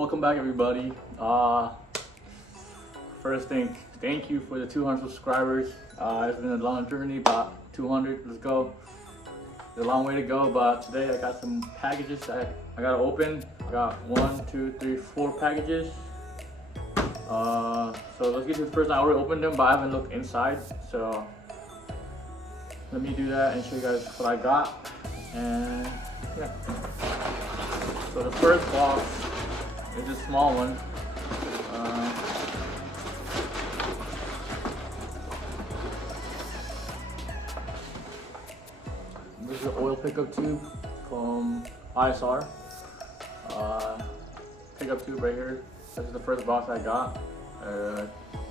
Welcome back, everybody. First thing, thank you for the 200 subscribers. It's been a long journey, about 200. Let's go. There's a long way to go, but today I got some packages that I gotta open. I got 1, 2, 3, 4 packages. So let's get to the first. I already opened them, but I haven't looked inside. So let me do that and show you guys what I got. And yeah. So the first box is a small one. This is an oil pickup tube from ISR. Pickup tube right here. This is the first box I got.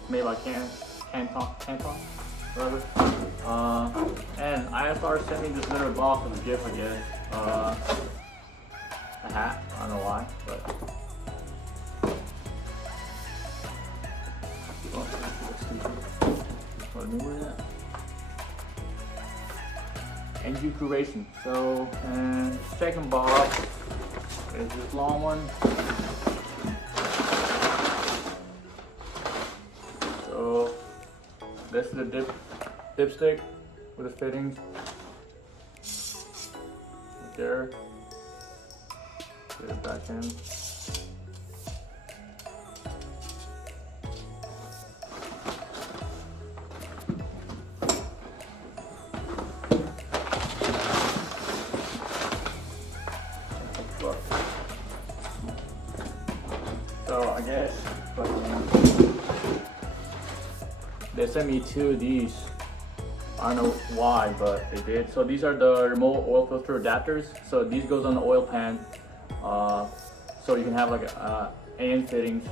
Made by Canton, whatever. And ISR sent me this little box as a gift, I guess. A hat. I don't know why, but. What number is that? NG Racing. So, and second box is this long one. So, this is the dipstick with the fittings. Right there. Put it back in. So I guess they sent me 2 of these. I don't know why, but they did. So these are the remote oil filter adapters. So these goes on the oil pan. So you can have like AN fittings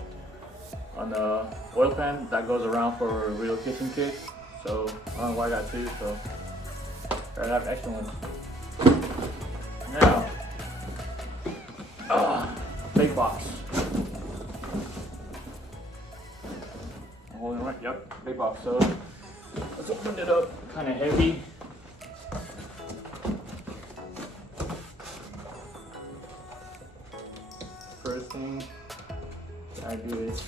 on the oil pan that goes around for a relocation kit. So I don't know why I got 2. So I have extra ones. Now, big box. I'm holding it right. Yep, big box. So let's open it up. Kind of heavy. First thing I do is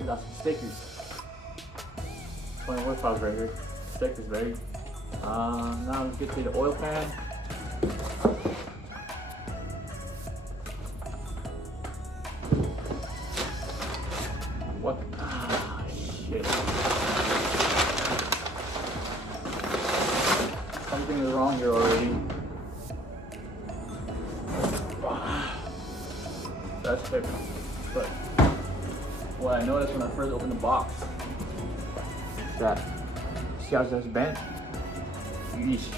we got some stickers. 20 wood files right here. Stickers ready. Now let's get to the oil pan. What? Ah, shit. Something is wrong here already. That's paper. But what I noticed when I first opened the box is that, see how it's bent? Yeesh.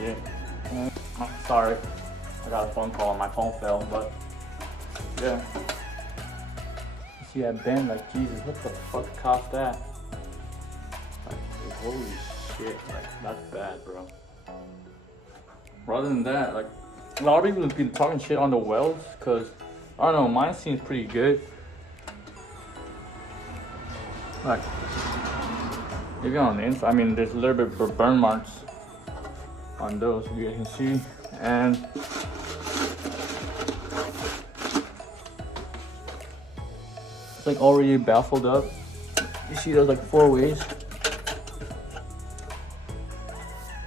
Yeah. Sorry, I got a phone call and my phone fell, but yeah. You see that bend? Like, Jesus, what the fuck caused that? Like, holy shit, like, that's bad, bro. Rather than that, like, a lot of people have been talking shit on the welds, cause I don't know, mine seems pretty good. Like, even on the inside, I mean, there's a little bit of burn marks on those, if you guys can see, and it's like already baffled up. You see, there's like 4 ways,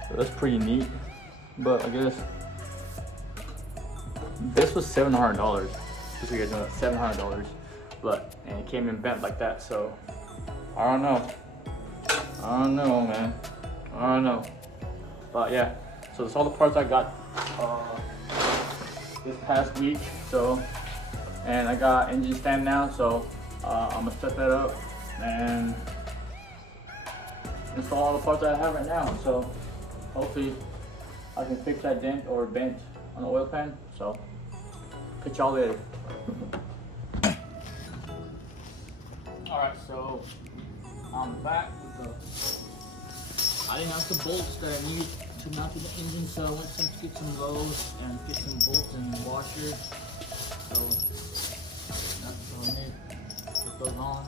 so that's pretty neat. But I guess this was $700. Just so you guys know, $700. But and it came in bent like that, so I don't know. I don't know, man. I don't know. But yeah, so that's all the parts I got this past week. So, and I got engine stand now, so I'm gonna set that up and install all the parts that I have right now. So hopefully I can fix that dent or bent on the oil pan. So catch y'all later. Alright, so I'm back with the, I didn't have the bolts that I needed to mount to the engine, so I went to get some of those and get some bolts and washers. So that's what I need. Put those on.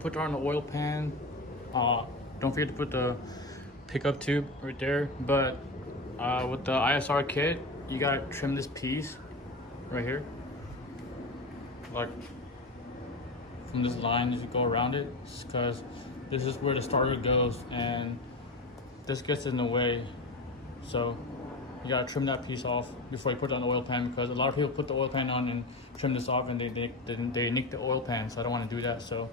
Put on the oil pan. Don't forget to put the pickup tube right there. But with the ISR kit, you gotta trim this piece right here, like from this line as you go around it, because this is where the starter goes and this gets in the way. So you gotta trim that piece off before you put it on the oil pan, because a lot of people put the oil pan on and trim this off and they nick the oil pan. So I don't want to do that. So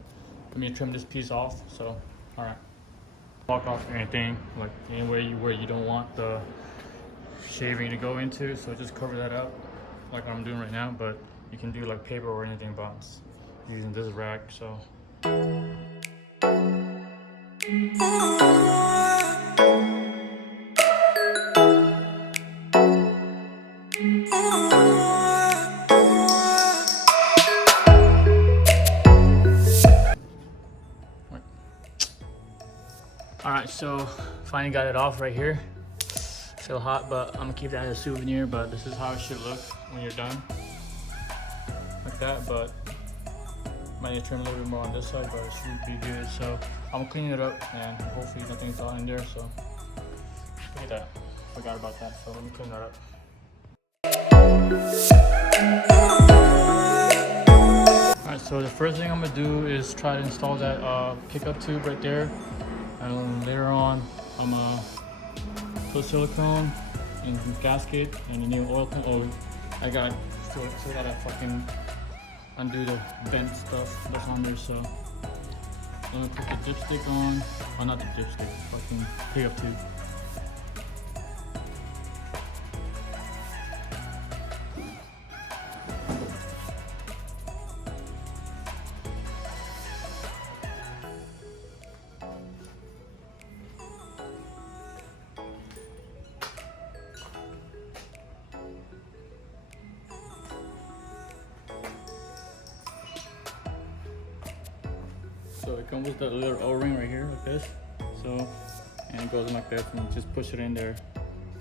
let me trim this piece off. So all right, block off anything like anywhere where you don't want the shaving to go into. So just cover that up like I'm doing right now. But you can do like paper or anything, but I'm using this rack. So. Alright, so finally got it off right here. Still hot, but I'm gonna keep that as a souvenir. But this is how it should look when you're done. Like that, but might need to trim a little bit more on this side, but it should be good. So I'm cleaning it up and hopefully nothing's on in there. So look at that. Forgot about that. So let me clean that up. Alright, so the first thing I'm gonna do is try to install that pickup tube right there. And later on, I'm gonna put silicone and gasket and a new oil pan. Oh, I got still gotta fucking undo the bent stuff that's on there. So I'm gonna put the dipstick on. Oh, not the dipstick, fucking pickup tube. So it comes with a little O-ring right here like this. So, and it goes in like this, and you just push it in there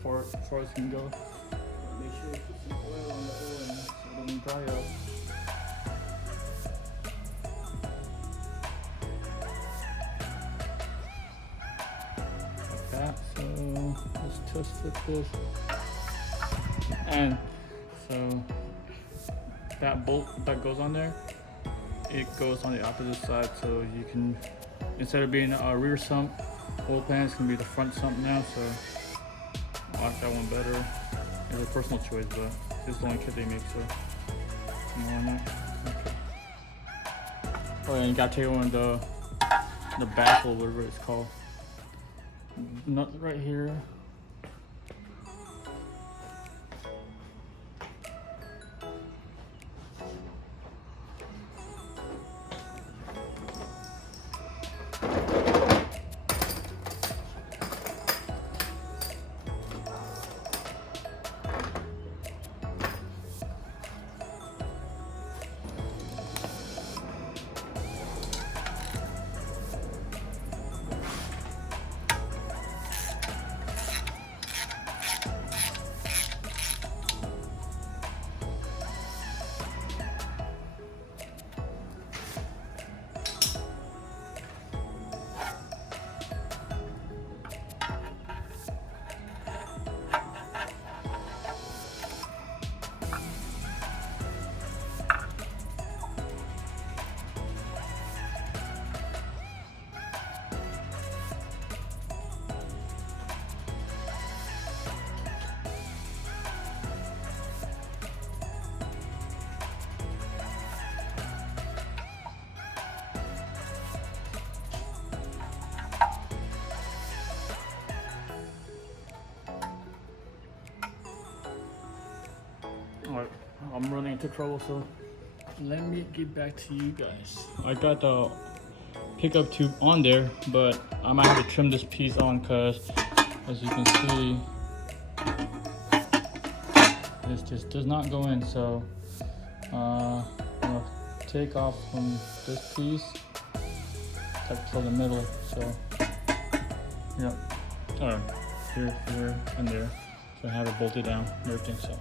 for it can go. Make sure you put some oil on the O-ring so it doesn't dry out. Like that. So let's twist this. And so that bolt that goes on there, it goes on the opposite side, so you can, instead of being a rear sump oil pan, it's gonna be the front sump now. So I like that one better. It's a personal choice, but this is the only kit they make, so more on that. Okay. Oh, and you gotta take one of the baffle, whatever it's called. Nut right here. Alright, I'm running into trouble, so let me get back to you guys. I got the pickup tube on there, but I might have to trim this piece on because, as you can see, this just does not go in. So I'm gonna take off from this piece, tuck to the middle. So yeah, alright, here, and there. So I have it bolted down and everything. So.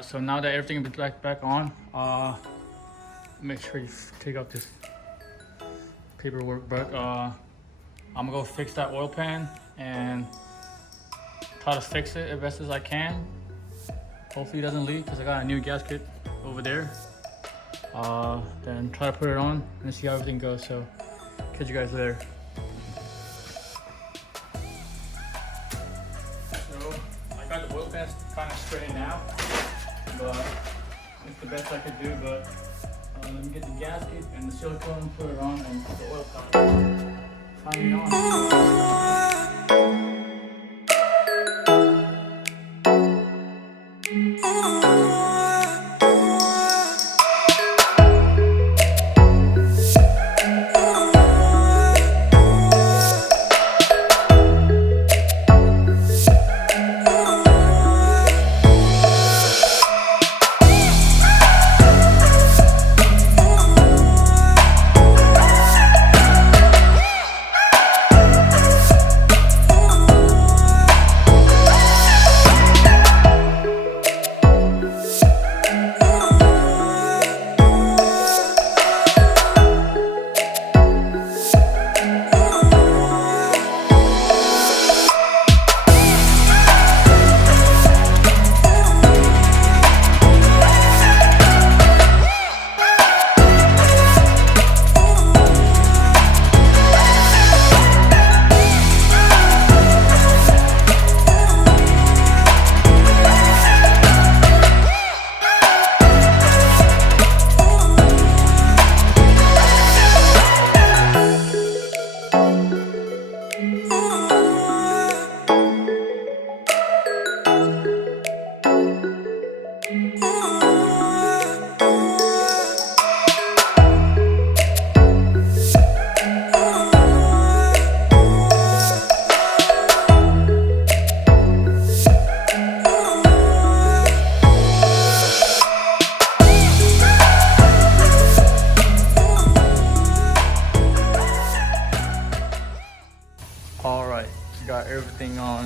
So now that everything is back on, make sure you take out this paperwork. But I'm gonna go fix that oil pan and try to fix it as best as I can. Hopefully it doesn't leak because I got a new gasket over there. Then try to put it on and see how everything goes. So catch you guys later. So I got the oil pan kind of straightened out. But it's the best I could do. But let me get the gasket and the silicone, put it on, and put the oil pan finally on.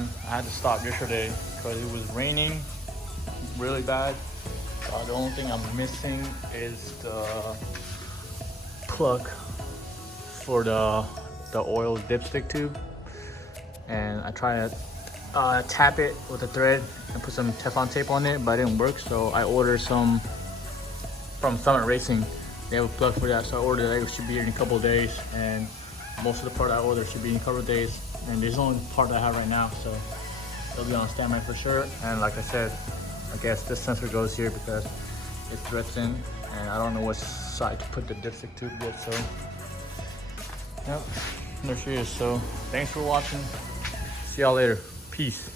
on. I had to stop yesterday because it was raining really bad. The only thing I'm missing is the plug for the oil dipstick tube, and I tried to tap it with a thread and put some Teflon tape on it, but it didn't work. So I ordered some from Summit Racing. They have a plug for that, so I ordered it. It should be here in a couple of days, and most of the part I ordered should be in a couple of days. And this is the only part that I have right now, so it'll be on standby for sure. And like I said, I guess this sensor goes here because it threads in, and I don't know what side to put the dipstick tube with. So, yep, there she is. So, thanks for watching. See y'all later. Peace.